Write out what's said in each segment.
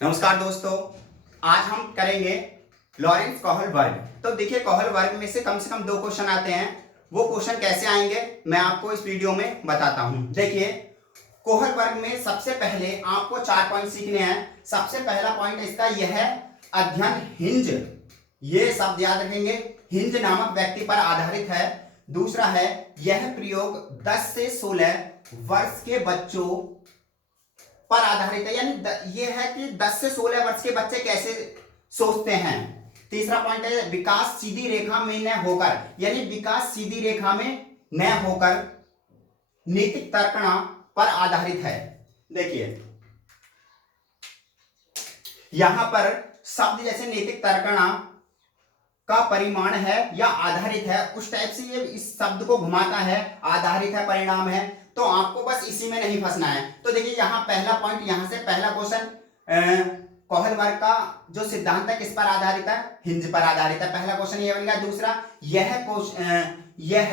नमस्कार दोस्तों, आज हम करेंगे लॉरेंस कोहल वर्ग। तो देखिए, कोहल वर्ग में से कम दो क्वेश्चन आते हैं। वो क्वेश्चन कैसे आएंगे मैं आपको इस वीडियो में बताता हूं। देखिए, कोहल वर्ग में सबसे पहले आपको 4 पॉइंट सीखने हैं। सबसे पहला पॉइंट इसका यह है अध्ययन हिंज। ये शब्द याद रखेंगे, हिंज नामक व्यक्ति पर आधारित है। दूसरा है यह प्रयोग 10 से 16 वर्ष के बच्चों पर आधारित है, यानी ये है कि 10 से 16 वर्ष के बच्चे कैसे सोचते हैं। तीसरा पॉइंट है विकास सीधी रेखा में न होकर, यानी विकास सीधी रेखा में न होकर नैतिक तर्कणा पर आधारित है। देखिए, यहां पर शब्द जैसे नैतिक तर्कणा का परिमाण है या आधारित है, उस टाइप से ये इस शब्द को घुमाता है। आधारित है, परिणाम है, तो आपको बस इसी में नहीं फंसना है। तो देखिए, यहाँ पहला पॉइंट, यहां से पहला क्वेश्चन कोहल वर्ग का जो सिद्धांत है किस पर आधारित है, हिंज पर आधारित है। पहला क्वेश्चन ये बन गया। दूसरा, यह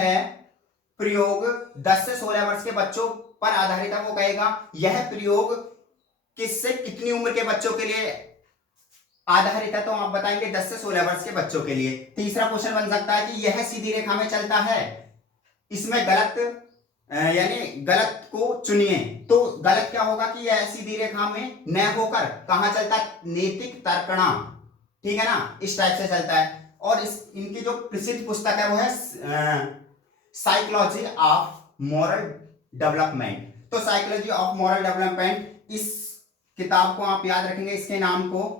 प्रयोग 10 से 16 वर्ष के बच्चों पर आधारित है। वो कहेगा यह प्रयोग किससे कितनी उम्र के बच्चों के लिए आधारित है, तो आप बताएंगे 10 से 16 वर्ष के बच्चों के लिए। तीसरा क्वेश्चन बन सकता है कि यह सीधी रेखा में चलता है, इसमें गलत यानी गलत को चुनिए। तो गलत क्या होगा कि यह सीधी रेखा में न होकर कहां चलता है, नैतिक तर्कणा, ठीक है ना, इस टाइप से चलता है। और इनकी जो प्रसिद्ध पुस्तक है वो है साइकोलॉजी ऑफ मॉरल डेवलपमेंट। तो साइकोलॉजी ऑफ मॉरल डेवलपमेंट, इस किताब को आप याद रखेंगे, इसके नाम को।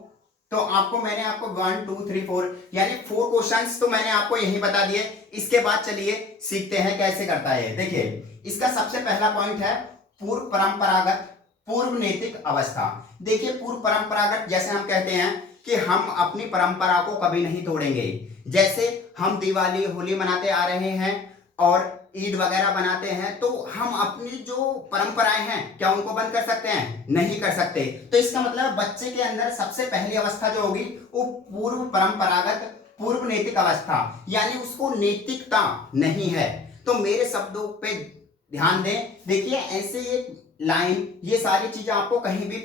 तो आपको मैंने आपको 1 2 3 4 यानी 4 क्वेश्चंस तो मैंने आपको यही बता दिए। इसके बाद चलिए सीखते हैं कैसे करता है। देखिए, इसका सबसे पहला पॉइंट है पूर्व परंपरागत पूर्व नैतिक अवस्था। देखिए, पूर्व परंपरागत जैसे हम कहते हैं कि हम अपनी परंपरा को कभी नहीं तोड़ेंगे। जैसे हम दिवाली होली मनाते आ रहे हैं और ईद वगैरह बनाते हैं, तो हम अपनी जो परंपराएं हैं क्या उनको बंद कर सकते हैं? नहीं कर सकते। तो इसका मतलब बच्चे के अंदर सबसे पहली अवस्था जो होगी वो पूर्व परंपरागत पूर्व नैतिक अवस्था, यानी उसको नैतिकता नहीं है। तो मेरे शब्दों पे ध्यान दें। देखिए, ऐसे एक लाइन, ये सारी चीजें आपको कहीं भी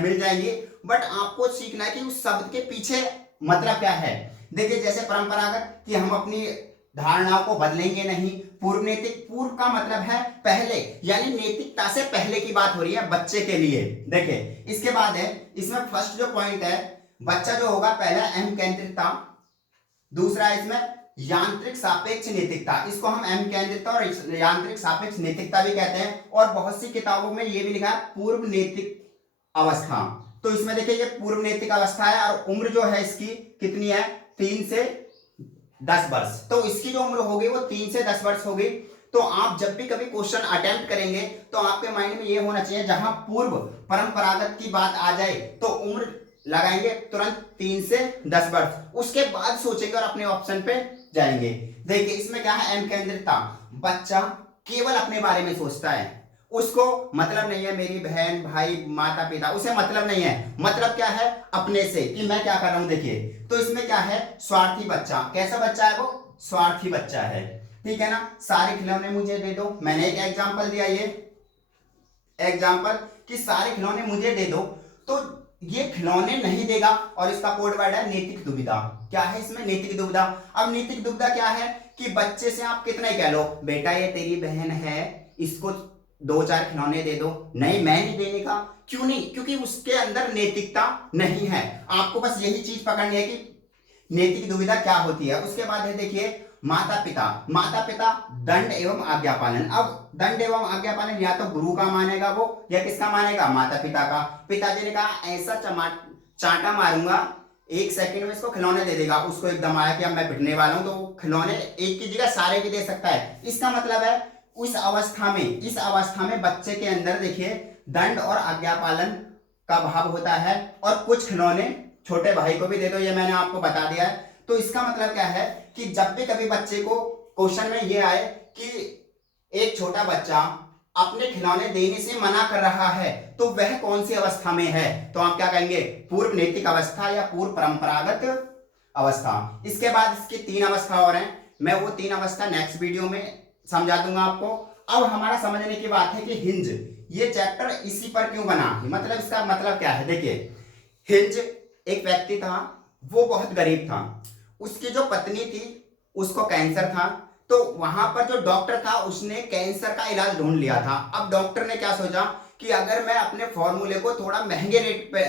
मिल जाएंगी, बट आपको सीखना है कि उस शब्द के पीछे मतलब क्या है। देखिए, जैसे परंपरागत कि हम अपनी धारणाओं को बदलेंगे नहीं। पूर्व नैतिक, पूर्व का मतलब है पहले, यानी नैतिकता से पहले की बात हो रही है बच्चे के लिए। देखिए, इसके बाद है इसमें फर्स्ट जो पॉइंट है, बच्चा जो होगा पहला अहम केंद्रितता, दूसरा है इसमें यांत्रिक सापेक्ष नैतिकता। इसको हम अहम केंद्रितता और यांत्रिक सापेक्ष नैतिकता भी कहते हैं। और बहुत सी किताबों में ये भी लिखा है पूर्व नैतिक अवस्था। तो इसमें देखिए, ये पूर्व नैतिक अवस्था है और उम्र जो है इसकी कितनी है, 3 से 10 वर्ष। तो इसकी जो उम्र होगी वो 3 से 10 वर्ष होगी। तो आप जब भी कभी क्वेश्चन अटेम्प्ट करेंगे तो आपके माइंड में ये होना चाहिए, जहां पूर्व परंपरागत की बात आ जाए तो उम्र लगाएंगे तुरंत 3 से 10 वर्ष, उसके बाद सोचेंगे और अपने ऑप्शन पे जाएंगे। देखिए, इसमें क्या है, अहम केंद्रितता। बच्चा केवल अपने बारे में सोचता है, उसको मतलब नहीं है मेरी बहन भाई माता पिता, उसे मतलब नहीं है। मतलब क्या है, अपने से, कि मैं क्या कर रहा हूं। देखिए, तो इसमें क्या है, स्वार्थी बच्चा। कैसा बच्चा है वो, स्वार्थी बच्चा है, ठीक है ना। सारे खिलौने मुझे दे दो, मैंने एक एग्जांपल दिया, ये एग्जांपल कि सारे खिलौने मुझे दे दो, तो ये खिलौने नहीं देगा। और इसका कोड वर्ड है नैतिक दुविधा। क्या है इसमें, नैतिक दुविधा। अब नैतिक दुविधा क्या है कि बच्चे से आप कितना ही कह लो, बेटा ये तेरी बहन है, इसको 2-4 खिलौने दे दो, नहीं मैं नहीं देने का। क्यों नहीं, क्योंकि उसके अंदर नैतिकता नहीं है। आपको बस यही चीज पकड़नी है कि नैतिक दुविधा क्या होती है। उसके बाद है देखिए माता पिता। माता पिता दंड एवं आज्ञा पालन। अब दंड एवं आज्ञा पालन या तो गुरु का मानेगा वो, या किसका मानेगा, माता पिता का। पिताजी ने कहा ऐसा चांटा मारूंगा 1 सेकंड में इसको खिलौने दे देगा। उसको एकदम आया कि अब मैं पिटने वाला हूं, तो खिलौने एक की जगह सारे भी दे सकता है। इसका मतलब है इस अवस्था में बच्चे के अंदर देखिए दंड और आज्ञा पालन का भाव होता है। और कुछ खिलौने छोटे भाई को भी दे दो, ये मैंने आपको बता दिया है। तो इसका मतलब क्या है कि जब भी कभी बच्चे को क्वेश्चन में ये आए कि एक छोटा बच्चा अपने खिलौने देने से मना कर रहा है, तो वह कौन सी अवस्था में है, तो आप क्या कहेंगे, पूर्व नैतिक अवस्था या पूर्व परंपरागत अवस्था। इसके बाद इसकी 3 अवस्था और हैं, मैं वो 3 अवस्था नेक्स्ट वीडियो में समझा दूंगा आपको। अब हमारा समझने की बात है कि हिंज, ये चैप्टर इसी पर क्यों बना, मतलब इसका मतलब क्या है। देखिए, हिंज एक व्यक्ति था, वो बहुत गरीब था। उसकी जो पत्नी थी उसको कैंसर था। तो वहां पर जो डॉक्टर था उसने कैंसर का इलाज ढूंढ लिया था। अब डॉक्टर ने क्या सोचा कि अगर मैं अपने फॉर्मूले को थोड़ा महंगे रेट पे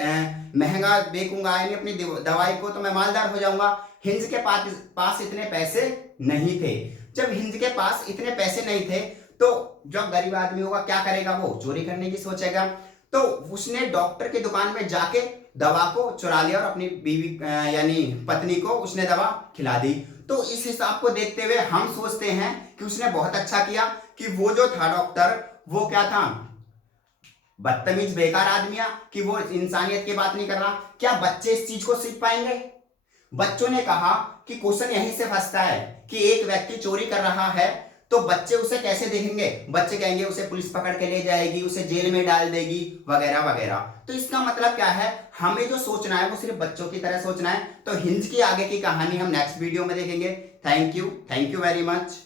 महंगा बेचूंगा, यानी अपनी दवाई को, तो मैं मालदार हो जाऊंगा। हिंज के पास इतने पैसे नहीं थे। जब हिंज के पास इतने पैसे नहीं थे तो जो गरीब आदमी होगा क्या करेगा, वो चोरी करने की सोचेगा। तो उसने डॉक्टर की दुकान में जाके दवा को चुरा लिया और अपनी बीवी यानी पत्नी को उसने दवा खिला दी। तो इस हिसाब को देखते हुए हम सोचते हैं कि उसने बहुत अच्छा किया कि वो जो था डॉक्टर, वो क्या था, बदतमीज बेकार आदमी, कि वो इंसानियत की बात नहीं कर रहा। क्या बच्चे इस चीज को सीख पाएंगे? बच्चों ने कहा कि क्वेश्चन यहीं से फंसता है कि एक व्यक्ति चोरी कर रहा है तो बच्चे उसे कैसे देखेंगे? बच्चे कहेंगे उसे पुलिस पकड़ के ले जाएगी, उसे जेल में डाल देगी, वगैरह वगैरह। तो इसका मतलब क्या है, हमें जो सोचना है वो सिर्फ बच्चों की तरह सोचना है। तो हिंज की आगे की कहानी हम नेक्स्ट वीडियो में देखेंगे। Thank you very much.